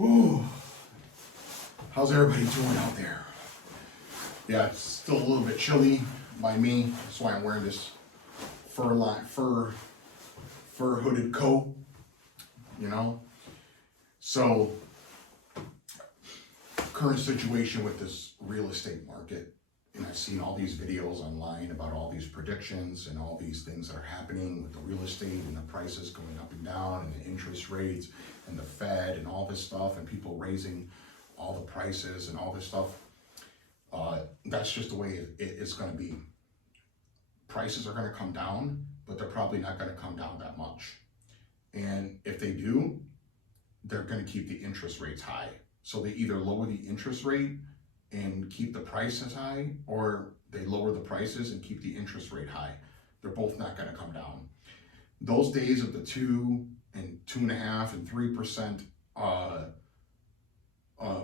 Ooh, how's everybody doing out there? Yeah, it's still a little bit chilly by me. That's why I'm wearing this fur hooded coat. You know. So, current situation with this real estate market, and I've seen all these videos online about all these predictions and all these things that are happening with the real estate and the prices going up and down and the interest rates and the Fed and all this stuff and people raising all the prices and all this stuff. That's just the way it's going to be. Prices are going to come down, but they're probably not going to come down that much. And if they do, they're going to keep the interest rates high. So they either lower the interest rate and keep the prices high, or they lower the prices and keep the interest rate high. They're both not going to come down. Those days of the 2 and 2.5 and 3%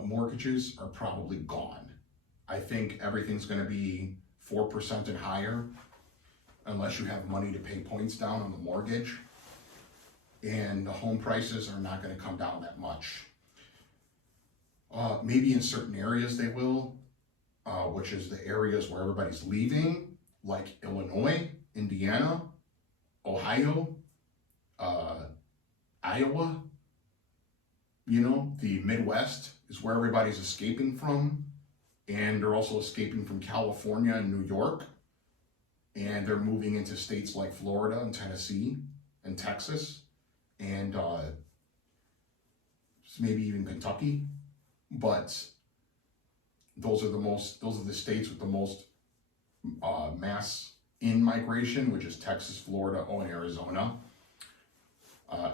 mortgages are probably gone. I think everything's going to be 4% and higher, unless you have money to pay points down on the mortgage. And the home prices are not going to come down that much. Maybe in certain areas they will, which is the areas where everybody's leaving, like Illinois, Indiana, Ohio, Iowa. You know, the Midwest is where everybody's escaping from. And they're also escaping from California and New York. And they're moving into states like Florida and Tennessee and Texas. And maybe even Kentucky. But those are the states with the most mass in-migration, which is Texas, Florida, and Arizona.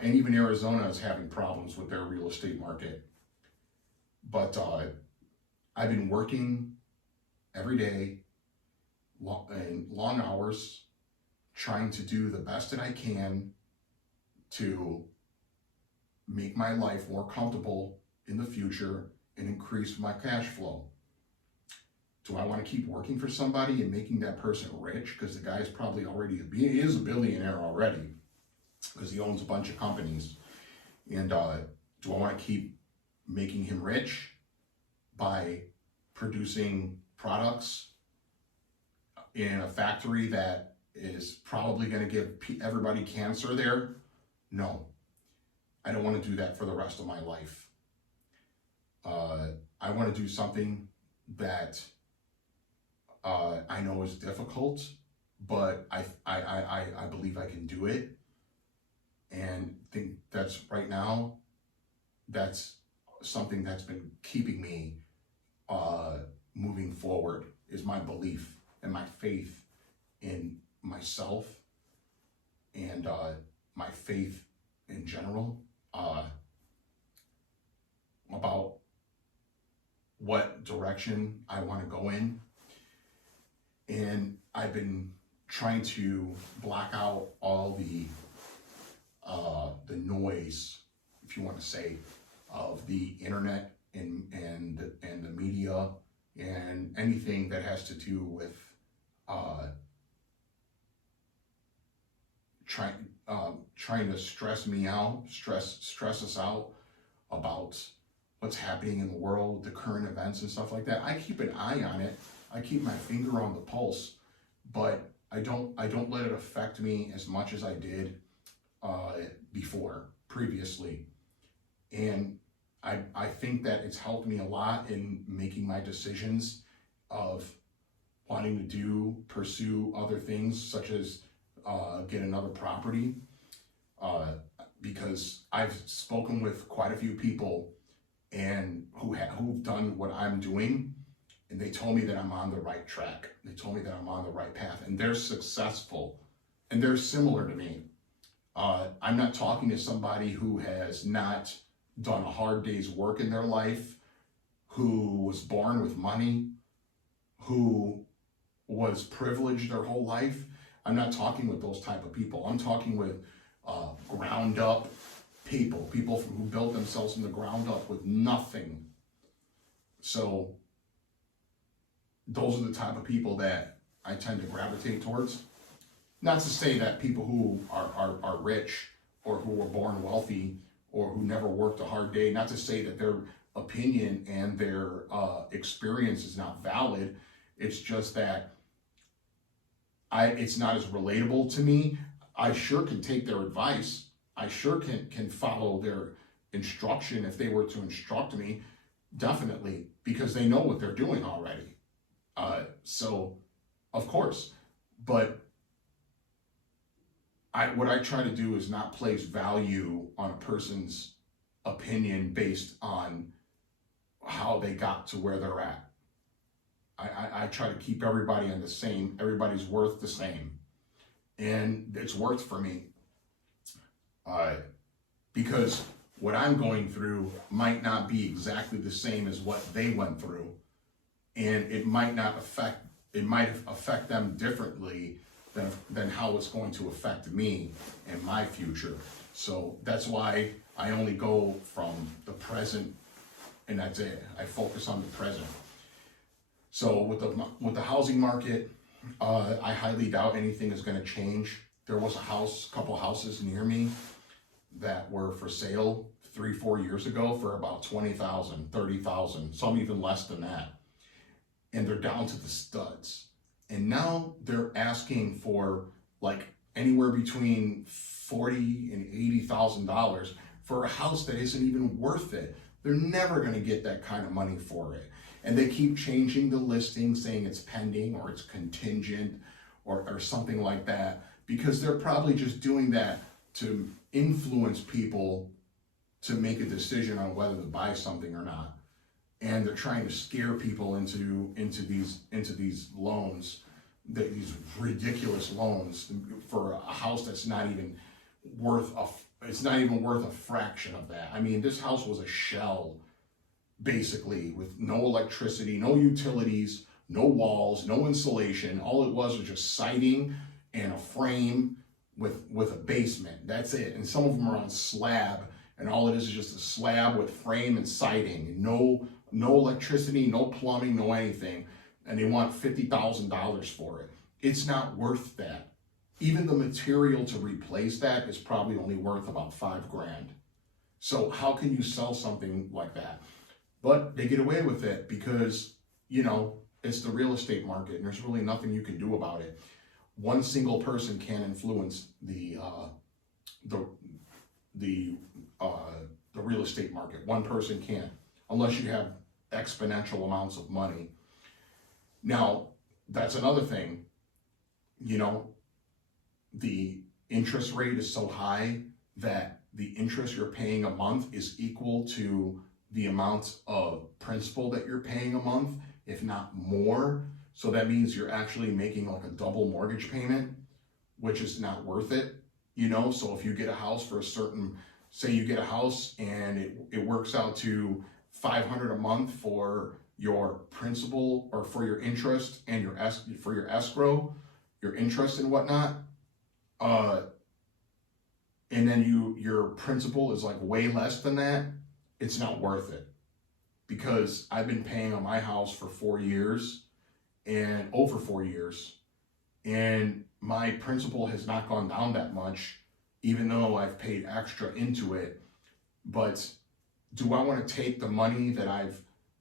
And even Arizona is having problems with their real estate market. But I've been working every day, long hours, trying to do the best that I can to make my life more comfortable in the future and increase my cash flow. Do I want to keep working for somebody and making that person rich? Because the guy's probably he is a billionaire already, because he owns a bunch of companies. And do I want to keep making him rich by producing products in a factory that is probably going to give everybody cancer there? No, I don't want to do that for the rest of my life. I want to do something that I know is difficult, but I believe I can do it. And think that's right now, that's something that's been keeping me moving forward, is my belief and my faith in myself and my faith in general about what direction I want to go in. And I've been trying to block out all the noise, if you want to say, of the internet and the media and anything that has to do with trying to stress us out about what's happening in the world, the current events and stuff like that. I keep an eye on it. I keep my finger on the pulse, but I don't let it affect me as much as I did previously. And I think that it's helped me a lot in making my decisions of wanting to pursue other things, such as get another property, because I've spoken with quite a few people and who've done what I'm doing, and they told me that I'm on the right track. They told me that I'm on the right path, and they're successful, and they're similar to me. I'm not talking to somebody who has not done a hard day's work in their life, who was born with money, who was privileged their whole life. I'm not talking with those type of people. I'm talking with ground up people who built themselves from the ground up with nothing. So those are the type of people that I tend to gravitate towards. Not to say that people who are rich or who were born wealthy or who never worked a hard day. Not to say that their opinion and their experience is not valid. It's just that it's not as relatable to me. I sure can take their advice. I sure can follow their instruction if they were to instruct me, definitely, because they know what they're doing already. So, of course, but what I try to do is not place value on a person's opinion based on how they got to where they're at. I try to keep everybody on the same, everybody's worth the same. And it's worked for me. Because what I'm going through might not be exactly the same as what they went through. And it might affect them differently than how it's going to affect me and my future. So that's why I only go from the present, and that's it. I focus on the present. So with the housing market, I highly doubt anything is going to change. There was a couple houses near me that were for sale 3-4 years ago for about $20,000, $30,000, some even less than that. And they're down to the studs. And now they're asking for like anywhere between $40,000 and $80,000 for a house that isn't even worth it. They're never going to get that kind of money for it. And they keep changing the listing, saying it's pending or it's contingent or something like that, because they're probably just doing that to influence people to make a decision on whether to buy something or not. And they're trying to scare people into these loans, these ridiculous loans for a house that's not even worth a fraction of that. I mean, this house was a shell, basically, with no electricity, no utilities, no walls, no insulation. All it was just siding and a frame with a basement. That's it. And some of them are on slab, and all it is just a slab with frame and siding. No electricity, no plumbing, no anything. And they want $50,000 for it. It's not worth that. Even the material to replace that is probably only worth about $5,000. So how can you sell something like that? But they get away with it because, it's the real estate market and there's really nothing you can do about it. One single person can't influence the real estate market. One person can't, unless you have exponential amounts of money. Now, that's another thing. The interest rate is so high that the interest you're paying a month is equal to the amount of principal that you're paying a month, if not more. So that means you're actually making like a double mortgage payment, which is not worth it. So if you get a house for say you get a house and it works out to $500 a month for your principal or for your interest and for your escrow, your interest and whatnot, and then your principal is like way less than that, it's not worth it. Because I've been paying on my house for 4 years and over 4 years, and my principal has not gone down that much, even though I've paid extra into it. But do I want to take the money that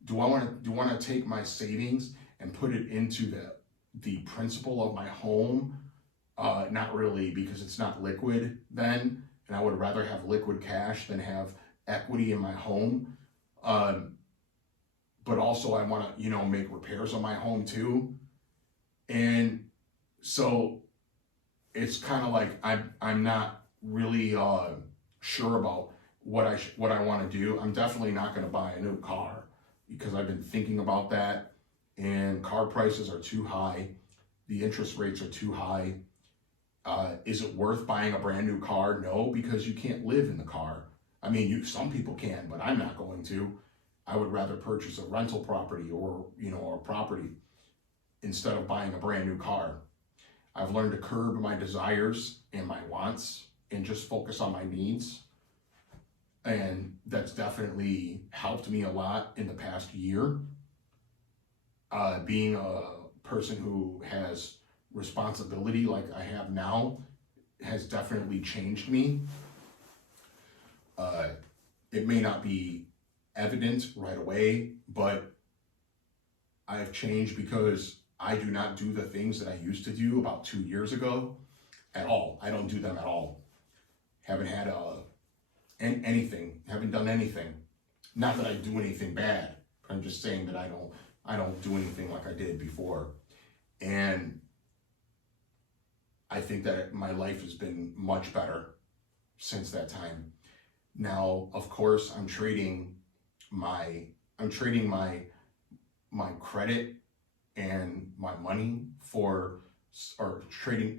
do I want to take my savings and put it into the principal of my home? Not really, because it's not liquid then, and I would rather have liquid cash than have equity in my home. But also I want to, make repairs on my home too. And so it's kind of like I'm not really sure about what I want to do. I'm definitely not going to buy a new car because I've been thinking about that, and car prices are too high. The interest rates are too high. Is it worth buying a brand new car? No, because you can't live in the car. I mean, some people can, but I'm not going to. I would rather purchase a rental property or a property instead of buying a brand new car. I've learned to curb my desires and my wants and just focus on my needs. And that's definitely helped me a lot in the past year. Being a person who has responsibility like I have now has definitely changed me. It may not be evident right away, but I have changed because I do not do the things that I used to do about 2 years ago at all. I don't do them at all. Haven't had anything, haven't done anything. Not that I do anything bad, but I'm just saying that I don't do anything like I did before. And I think that my life has been much better since that time. Now, of course, I'm trading my credit and my money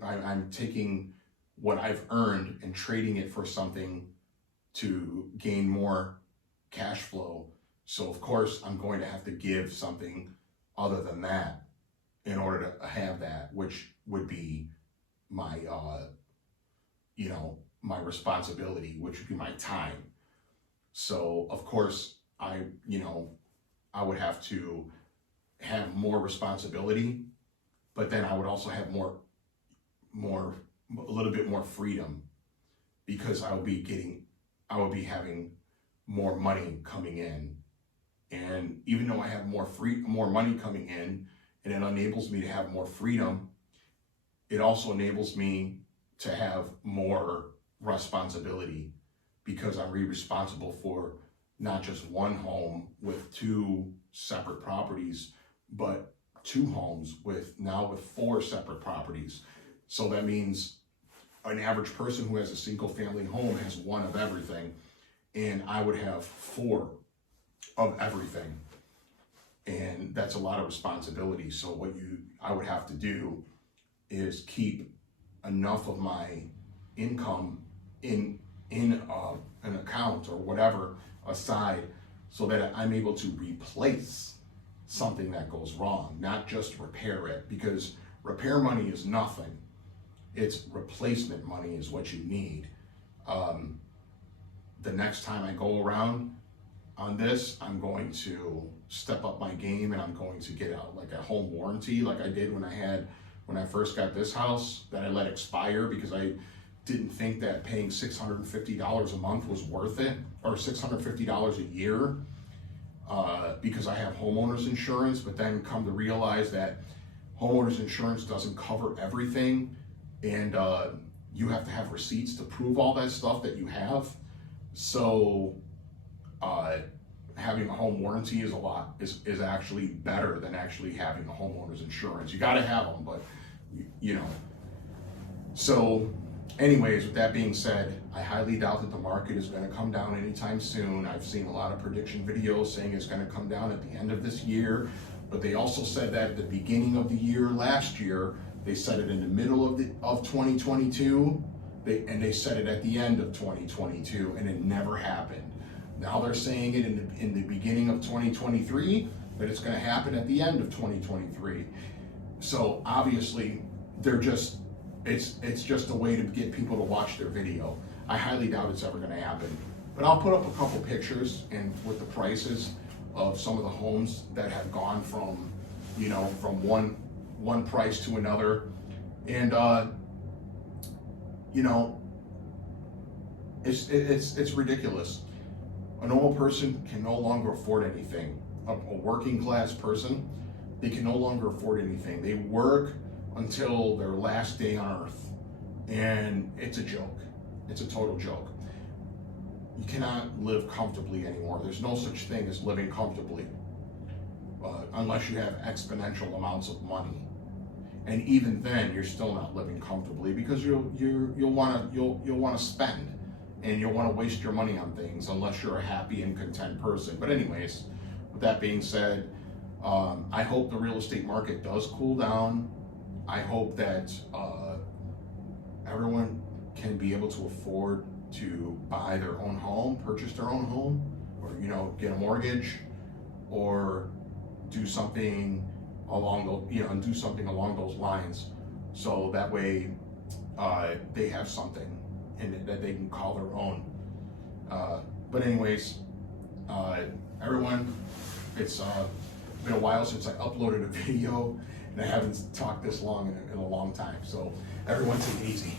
I'm taking what I've earned and trading it for something to gain more cash flow. So of course, I'm going to have to give something other than that in order to have that, which would be my, my responsibility, which would be my time. So of course, I would have to have more responsibility, but then I would also have a little bit more freedom, because I would be having more money coming in. And even though I have more money coming in, and it enables me to have more freedom, it also enables me to have more responsibility, because I'm responsible for not just one home with 2 separate properties, but 2 homes with 4 separate properties. So that means an average person who has a single family home has 1 of everything, and I would have 4 of everything. And that's a lot of responsibility. So what I would have to do is keep enough of my income in an account or whatever aside, so that I'm able to replace something that goes wrong, not just repair it, because repair money is nothing. It's replacement money is what you need. The next time I go around on this, I'm going to step up my game, and I'm going to get a home warranty like I did when I first got this house, that I let expire because I didn't think that paying $650 a month was worth it, or $650 a year, because I have homeowners insurance. But then come to realize that homeowners insurance doesn't cover everything, and you have to have receipts to prove all that stuff that you have. So having a home warranty is actually better than actually having a homeowner's insurance. You got to have them, but So anyways, with that being said, I highly doubt that the market is going to come down anytime soon. I've seen a lot of prediction videos saying it's going to come down at the end of this year, but they also said that at the beginning of the year last year. They said it in the middle of 2022, and they said it at the end of 2022, and it never happened. Now they're saying it in the beginning of 2023, but it's going to happen at the end of 2023. So obviously, it's just a way to get people to watch their video. I highly doubt it's ever going to happen. But I'll put up a couple pictures and with the prices of some of the homes that have gone from one price to another. And it's ridiculous. A normal person can no longer afford anything. A working class person, they can no longer afford anything. They work until their last day on earth, and it's a joke. It's a total joke. You cannot live comfortably anymore. There's no such thing as living comfortably, unless you have exponential amounts of money. And even then, you're still not living comfortably, because you'll want to spend, and you'll want to waste your money on things unless you're a happy and content person. But anyways, with that being said, I hope the real estate market does cool down. I hope that everyone can be able to afford to buy their own home, purchase their own home, or get a mortgage, or do something along those lines, so that way they have something and that they can call their own. But anyways, everyone, it's been a while since I uploaded a video, and I haven't talked this long in a long time. So everyone, take it easy.